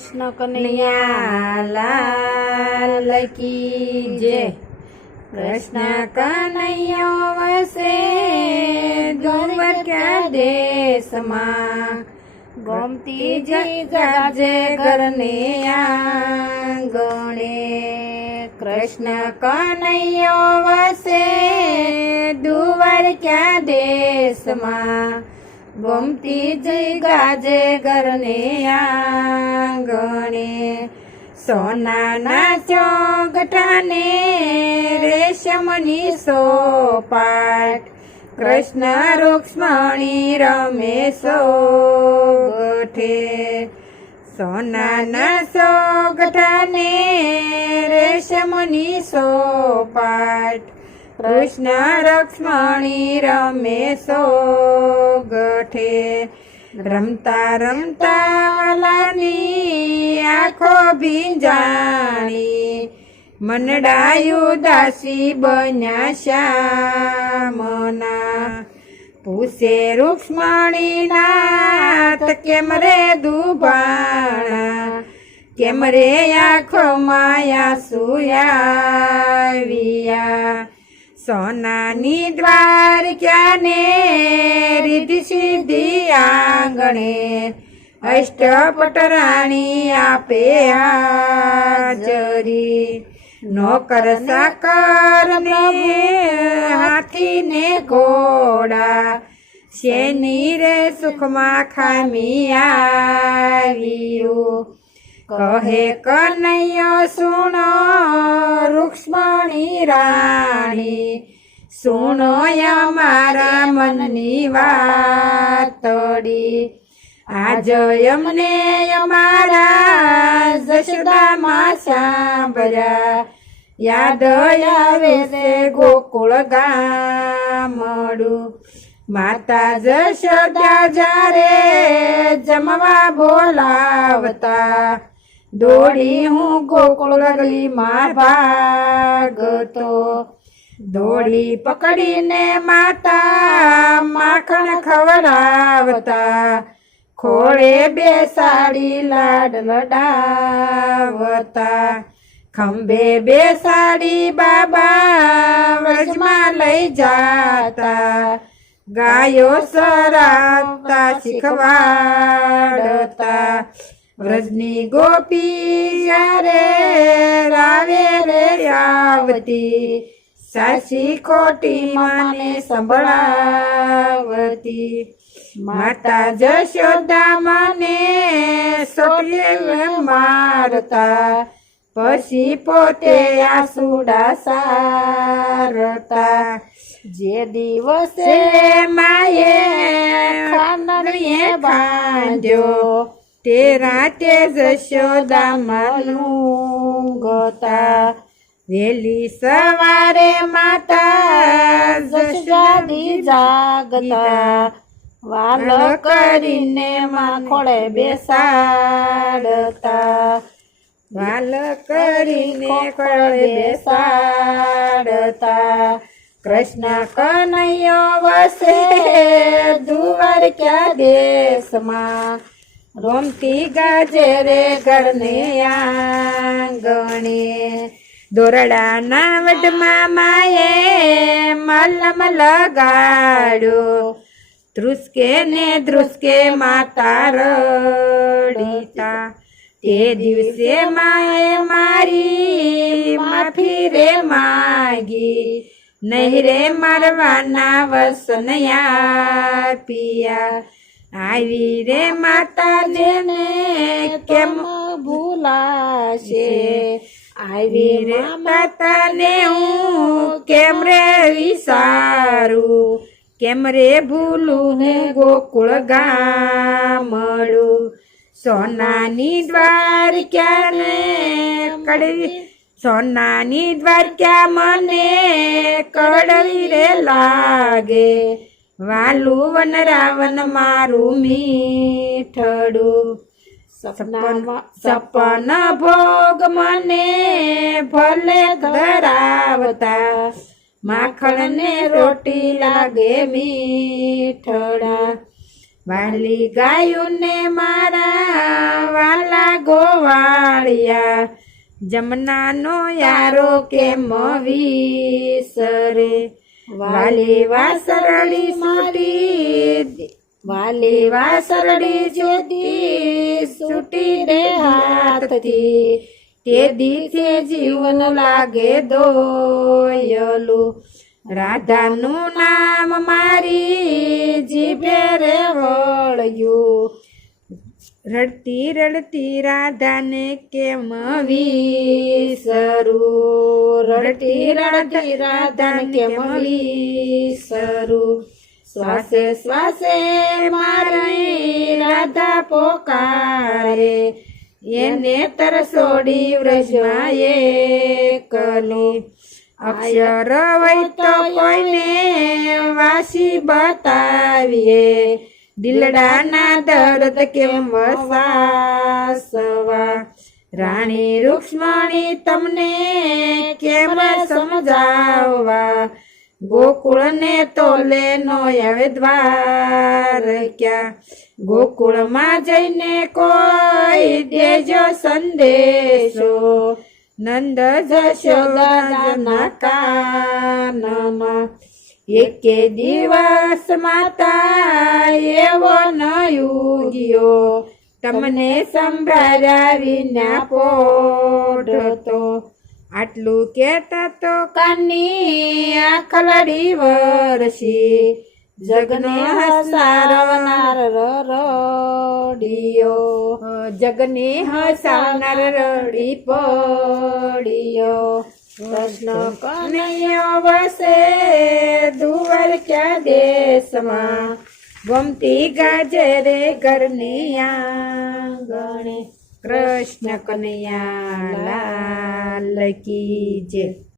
કૃષ્ણ કનૈયા લાલ કી જય। કૃષ્ણ કનૈયો વસે દ્વારકા દેશમાં, ગોમતીજી ગાજે ઘરને આંગણે। કૃષ્ણ કનૈયો વસે દ્વારકા દેશમાં, ગોમતીજી ગાજે ઘરને આંગણે। સોનાના ચોગઠાને રેશમની સોપાટ, કૃષ્ણ રૂક્ષ્મણી રમે સોગઠે। સોનાના સોગઠાને રેશમની સોપાટ, કૃષ્ણ રૂક્ષ્મણી રમે સોગઠે। રમતા રમતા લાની આંખો ભીંજાણી, મનડાયું દાસી બન્યા શ્યામના। પૂછે રૂક્ષ્મણી નાથ કેમ રે દુભાણા, કેમ રે આંખોમાં આંસુ આવ્યા। સોનાની દ્વારકાને રીધિ સિદ્ધિ આંગણે, અષ્ટપટરાણી આપે હાજરી। નોકર સાકર ને હાથી ને ઘોડા, શેની રે સુખમાં ખામી આવ્યું। કહે કનૈયો સુણો રૂક્ષ્મણી રાણી, સુણો અમારા મનની વાતડી। આજ અમને અમારા જશોદામાં સાંભળ્યા, યાદ આવે છે ગોકુળ ગામડું। માતા જશોદા જ્યારે જમવા બોલાવતા, દોડી હું ગોકુળ ગલીમાં ભાગતો। દોડી પકડીને માતા માખણ ખવડાવતા, ખોળે બેસાડી લાડ લડાવતા। ખંભે બેસાડી બાબા વ્રજમાં લઈ જાતા, ગાયો સરાવતા શીખવાડતા। વ્રજની ગોપી જ્યારે રાવે રે આવતી, સાચી ખોટી મને સંભળાવતી। માતા જશોદા મને સોટીએ મારતા, પછી પોતે આસુડા સારતા। જે દિવસે માએ ખાનરીએ બાંધ્યો, તે રાતે જશોદા માનું ગતા। વેલી સવારે માતા જશોદી જાગતા, વાલ કરીને માં ખોળે બેસાડતા। વાલ કરીને ખોળે બેસાડતા। કૃષ્ણ કનૈયો વસે દ્વારકા દેશમાં, રોમતી ગાજે રે ઘરને આંગણે। દોરડાના વડમાં માએ મલમ લગાડ્યો, ધ્રુસકે ને ધ્રુસકે માતા રડીતા। તે દિવસે માએ મારી માફી રે માગી, નહીં રે મારવાના વસન આપ્યા। આવી રે માતાને કેમ ભૂલાશે, આવી રે માતાને હું કેમ રે વિસારું, કેમ રે ભૂલું હું ગોકુળ ગામડું। સોનાની દ્વારકાને કડવી, સોનાની દ્વારકા મને કડવી રે લાગે, વાલું વન રાવણ મારું મીઠડું। સપન ભોગ મને ભલે ધરાવતા, માખણ ને રોટી લાગે મીઠડા। વાલી ગાયુંને મારા વાલા ગોવાળિયા જમનાનો યારો કેમ વિસરે વાલી વાસરડી મારી વાલી વાસરડી જ્યોતિ છૂટી રે હાથથી તે દીસે જીવન લાગે દોયલું રાધાનું નામ મારી જીભે રે વળ્યું રડતી રડતી રાધાને કેમ વિસરું રડતી રડતી રાધાને કેમ વિસરું શ્વાસે શ્વાસે મારી રાધા પોકારે એને તરસોડી વ્રજમાં એકલી અક્ષર હોય તો કોઈને વાસી બતાવીએ દિલડાના દર્દ કેમ વસાસવા રાણી રૂક્ષ્મણી તમને કેમ સમજાવવા ગોકુળને તોલે નો આવે દ્વારકા ગોકુળમાં જઈને કોઈ દેજો સંદેશો નંદ જશોદાના કાનમાં એકે દિવસ માતા એવો ન યુગ્યો તમને સંભળાવ્યા વિના પોઢતો આટલું કહેતા તો કાની આખલડી વરસી જગને હસારનાર રડિયો જગને હસાવનાર રડી પડ્યો કૃષ્ણ કનૈયો વસે દ્વારકા દેશમાં ગમતી ગાજરે ઘરની આંગણે કૃષ્ણ કનૈયા લાલ કી જય.